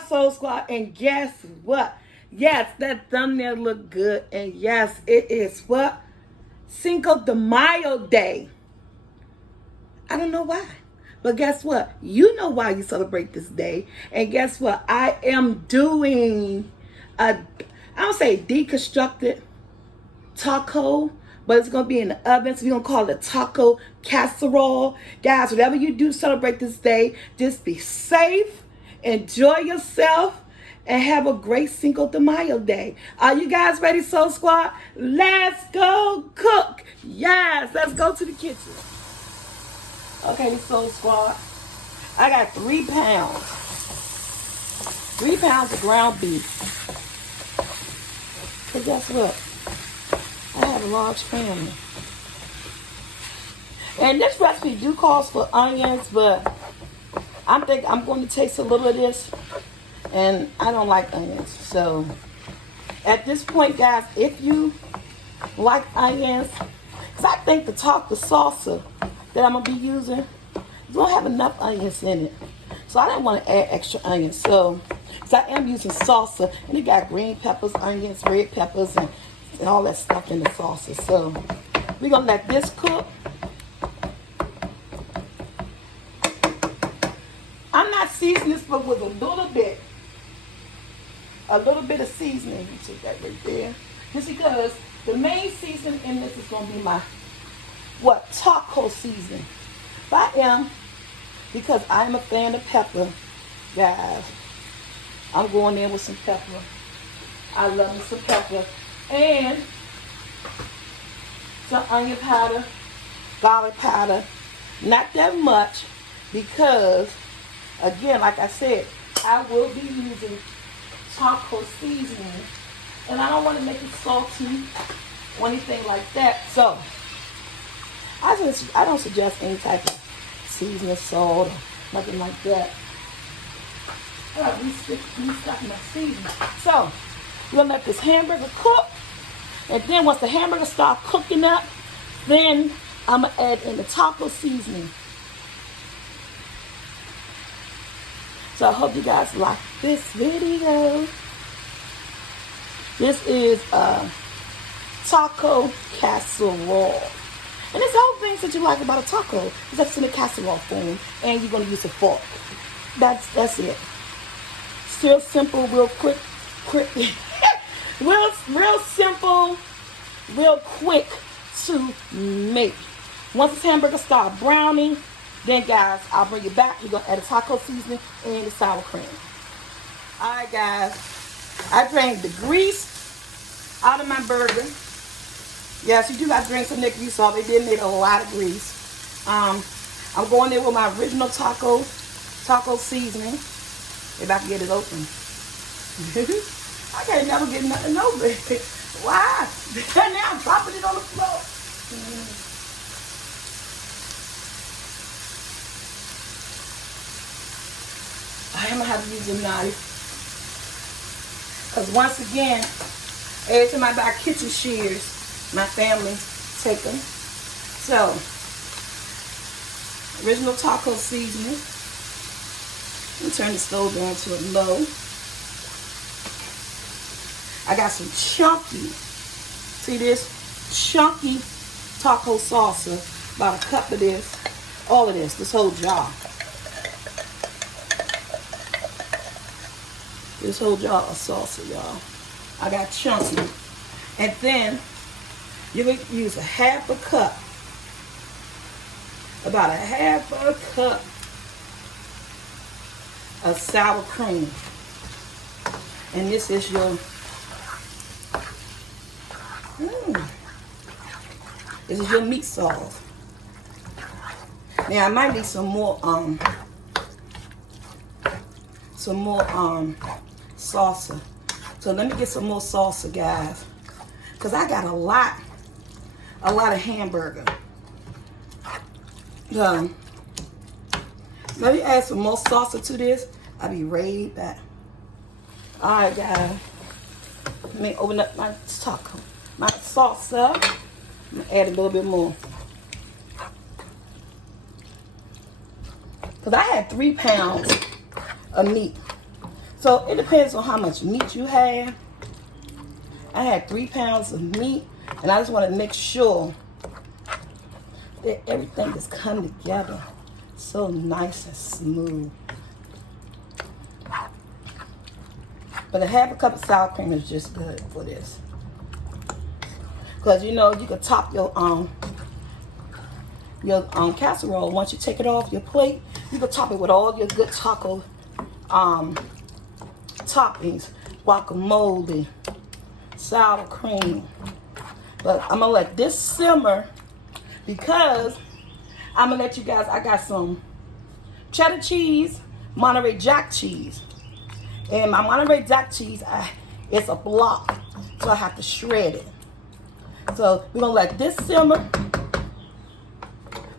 squad, soul squad, and guess what? Yes, that thumbnail look good, and yes, it is what? Cinco de Mayo Day. I don't know why, but guess what? You know why you celebrate this day, and guess what? I am doing a, I don't say deconstructed taco, but it's gonna be in the oven, so we're gonna call it a taco casserole. Guys, whatever you do celebrate this day, just be safe, enjoy yourself, and have a great Cinco de Mayo day. Are you guys ready, Soul Squad? Let's go cook. Yes, let's go to the kitchen. Okay, Soul Squad, I got 3 pounds. 3 pounds of ground beef. But guess what? I have a large family. And this recipe do calls for onions, but I think I'm going to taste a little of this. And I don't like onions. So at this point, guys, if you like onions, because I think the salsa that I'm going to be using is going to have enough onions in it. So I didn't want to add extra onions. So I am using salsa. And it got green peppers, onions, red peppers, and all that stuff in the salsa. So we're going to let this cook. I'm not seasoning this, but with a little bit of seasoning. You take that right there. Just because the main seasoning in this is going to be my, taco seasoning. But I am, because I'm a fan of pepper, guys, I'm going in with some pepper. I love me some pepper. And some onion powder, garlic powder. Not that much, because, again, like I said, I will be using taco seasoning, and I don't want to make it salty or anything like that. So I don't suggest any type of seasoning, salt, or nothing like that. I got restock my seasoning. So we're gonna let this hamburger cook, and then once the hamburger starts cooking up, then I'm gonna add in the taco seasoning. So I hope you guys like this video. This is a taco casserole. And it's all things that you like about a taco is that's in a casserole form, and you're gonna use a fork. That's it. Still simple, real quick, real simple, real quick to make. Once this hamburger starts browning, then guys, I'll bring it back. We're gonna add a taco seasoning and the sour cream. Alright guys, I drained the grease out of my burger. Yes, you do got to drain some of that grease off. They did make a lot of grease. I'm going there with my original taco seasoning. If I can get it open. I can't never get nothing open. Why? Now I'm dropping it on the floor. I am going to have to use a knife. Because once again, every time I buy kitchen shears, my family take them. So, original taco seasoning. Let me turn the stove down to a low. I got some chunky, see this? Chunky taco salsa. About a cup of this. All of this whole jar. This whole jar of salsa, y'all. I got chunky. And then you're going to use a half a cup. About a half a cup of sour cream. And this is your this is your meat sauce. Now I might need some more salsa. So let me get some more salsa, guys, because I got a lot of hamburger. Let me add some more salsa to this. I'll be right back. Alright guys, let me open up my taco, my salsa. I'm gonna add a little bit more, because I had 3 pounds of meat. So it depends on how much meat you have. I had 3 pounds of meat, and I just want to make sure that everything is coming together so nice and smooth. But a half a cup of sour cream is just good for this. Because you know, you can top your casserole. Once you take it off your plate, you can top it with all your good taco toppings, guacamole, sour cream. But I'm gonna let this simmer because I'm gonna let you guys, I got some cheddar cheese, Monterey Jack cheese. And my Monterey Jack cheese, it's a block, so I have to shred it. So we're gonna let this simmer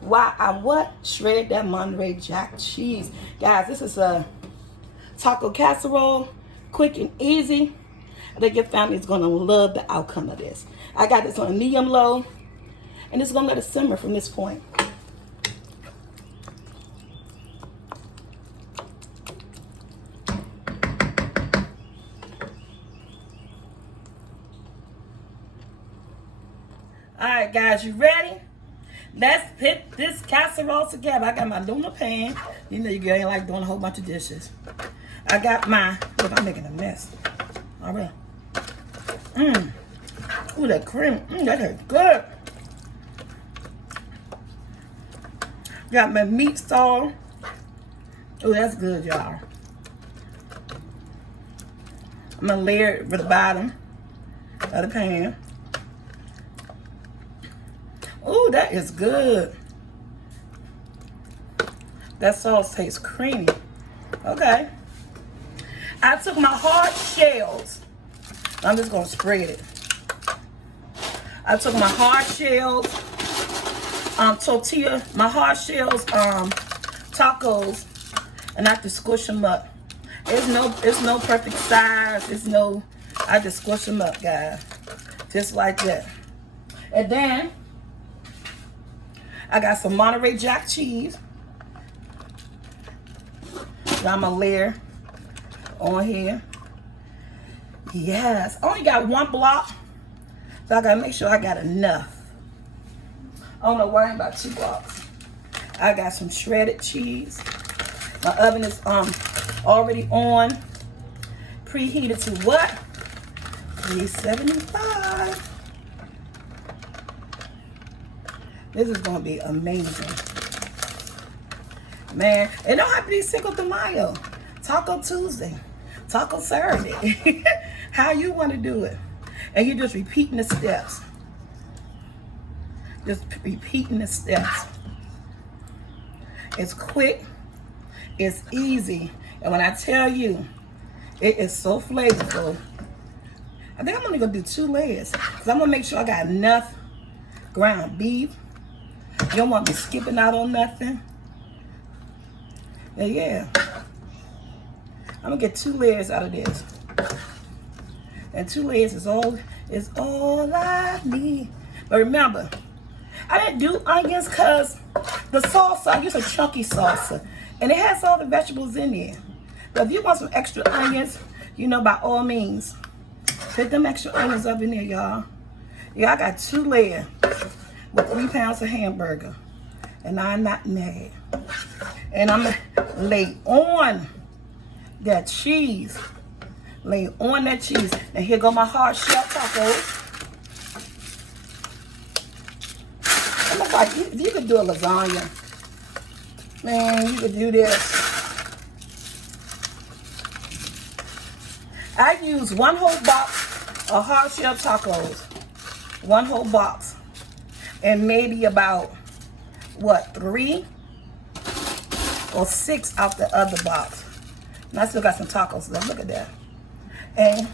while I shred that Monterey Jack cheese. Guys, this is a taco casserole, quick and easy. I think your family is gonna love the outcome of this. I got this on a medium low, and it's gonna let it simmer from this point. All right, guys, you ready? Let's put this casserole together. I got my Luna pan. You know, you ain't like doing a whole bunch of dishes. I got my, look, I'm making a mess. All right. Ooh, that cream, that is good. Got my meat sauce. Oh, that's good, y'all. I'm gonna layer it with the bottom of the pan. Oh, that is good. That sauce tastes creamy. Okay. I took my hard shells. I'm just gonna spread it. I took my hard shells, tortilla, my hard shells, tacos, and I have to squish them up. It's no perfect size. I just squish them up, guys. Just like that. And then I got some Monterey Jack cheese. Now I'm gonna layer on here. Yes, I only got 1 block, so I gotta make sure I got enough. I don't know worrying about 2 blocks. I got some shredded cheese. My oven is already on, preheated to what? 375. This is gonna be amazing. Man, it don't have to be Cinco de Mayo. Taco Tuesday, Taco Saturday. How you wanna do it. And you're just repeating the steps. Just repeating the steps. It's quick, it's easy. And when I tell you, it is so flavorful. I think I'm only gonna do 2 layers. Cause I'm gonna make sure I got enough ground beef. You don't want me skipping out on nothing. And yeah, I'm gonna get 2 layers out of this. And 2 layers is all I need. But remember, I didn't do onions because the salsa, I use a chunky salsa. And it has all the vegetables in there. But if you want some extra onions, you know, by all means, put them extra onions up in there, y'all. Yeah, I got 2 layers with 3 pounds of hamburger. And I'm not mad. And I'm going to lay on that cheese. Lay on that cheese. And here go my hard shell tacos. It looks like you could do a lasagna. Man, you could do this. I use 1 whole box of hard shell tacos. 1 whole box. And maybe about, what, 3 or 6 out the other box. And I still got some tacos left. Look at that. And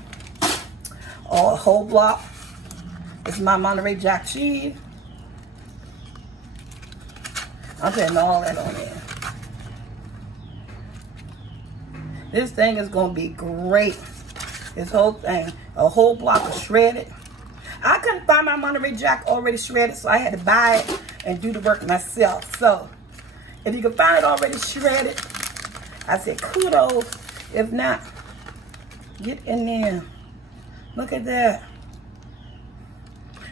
a whole block is my Monterey Jack cheese. I'm putting all that on there. This thing is going to be great. This whole thing. A whole block of shredded. I couldn't find my Monterey Jack already shredded, so I had to buy it and do the work myself. So, if you can find it already shredded, I said kudos. If not, Get in there. Look at that.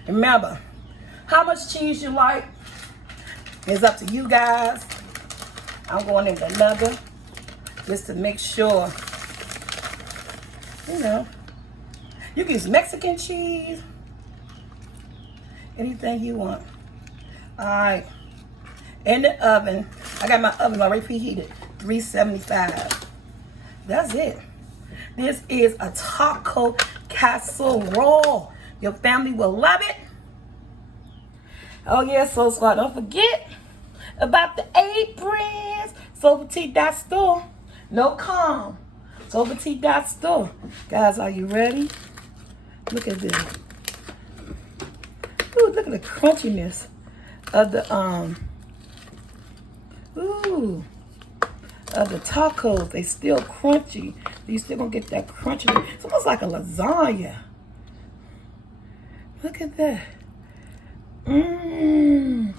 Remember, how much cheese you like is up to you guys. I'm going in with another just to make sure, you know. You can use Mexican cheese, anything you want. All right, in the oven. I got my oven already preheated, 375. That's it. This is a taco casserole. Your family will love it. Oh yeah, so don't forget about the aprons. Soulfultea.store. No calm. Soulfultea.store. Guys, are you ready? Look at this. Ooh, look at the crunchiness of the of the tacos. They still crunchy. You still gonna get that crunchy. It's almost like a lasagna. Look at that. Mmm.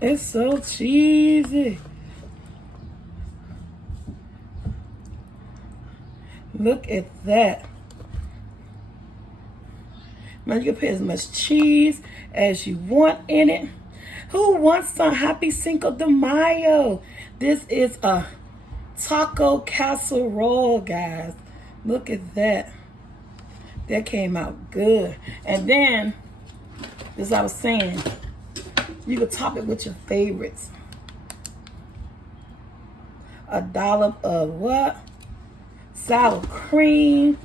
It's so cheesy. Look at that. Now you can put as much cheese as you want in it. Who wants some? Happy Cinco de Mayo. This is a taco casserole, guys. Look at that. That came out good. And then, as I was saying, you can top it with your favorites. A dollop of what? Sour cream.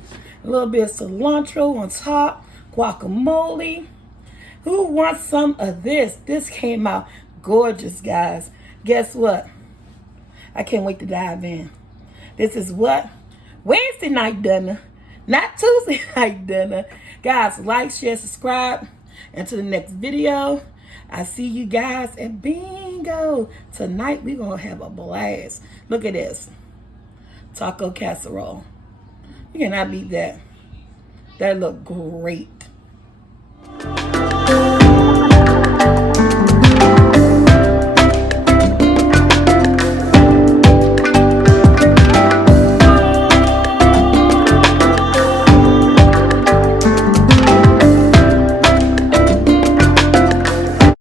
A little bit of cilantro on top. Guacamole. Who wants some of this? This came out gorgeous, guys. Guess what? I can't wait to dive in. This is what? Wednesday night dinner. Not Tuesday night dinner. Guys, like, share, subscribe. Until the next video. I see you guys at bingo. Tonight, we're going to have a blast. Look at this. Taco casserole. You cannot beat that. That look great.